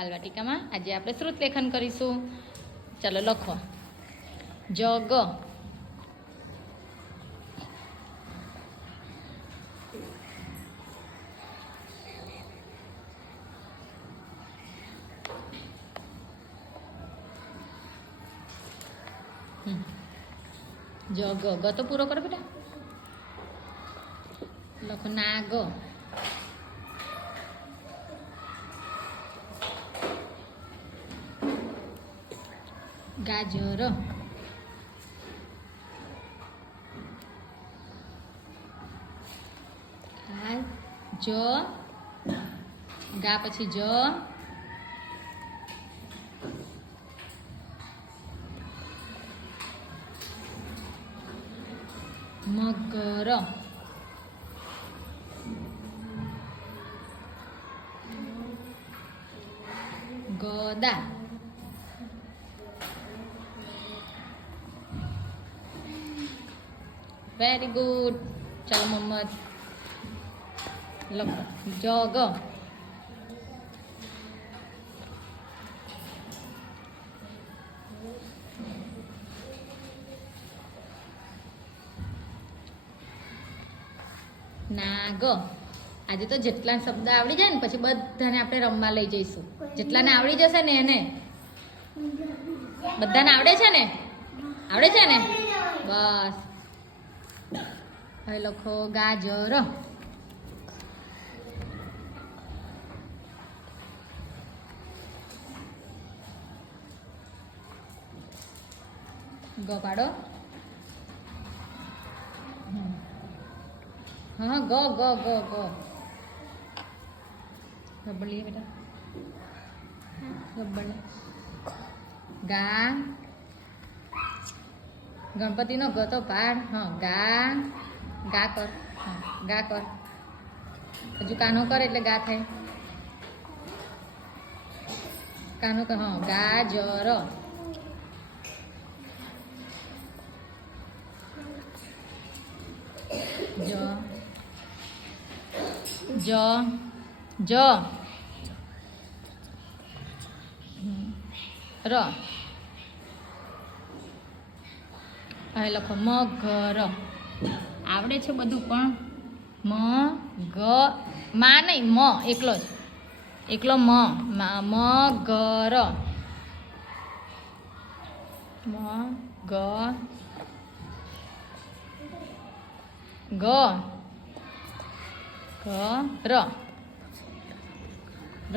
બાલવાટિકામાં આજે આપણે શ્રુત લેખન કરીશું. ચાલો લખો. જગ, જગ ગ તો પૂરો કરો બેટા. લખો નાગ, ગાજર, જ ગા પછી જ, મગર, ગદા, વેરી ગુડ. ચાલો મોહમ્મદ લખો. જગ, નાગ. આજે તો જેટલા શબ્દ આવડી જાય ને પછી બધાને આપણે રમવા લઈ જઈશું. જેટલાને આવડી જશે ને એને બધાને આવડે છે ને? આવડે છે ને? બસ. હવે લખો ગાજર, ગ પાડો. હા ગ ગ ગ ગ રબડીએ બેટા, રબડ. ગા, ગણપતિનો ગ તો પાડ. હા ગા, ગા કર. હા ગા કર. હજુ કાનો કર એટલે ગા થાય. કાનો કર. હા ગાજર, જ જ જ ર. હવે લખો મગર. આવડે છે બધું પણ મ ગ માં નહીં, મ એકલો જ, એકલો મ. મગર, મ ગ ગ ગ ર ર.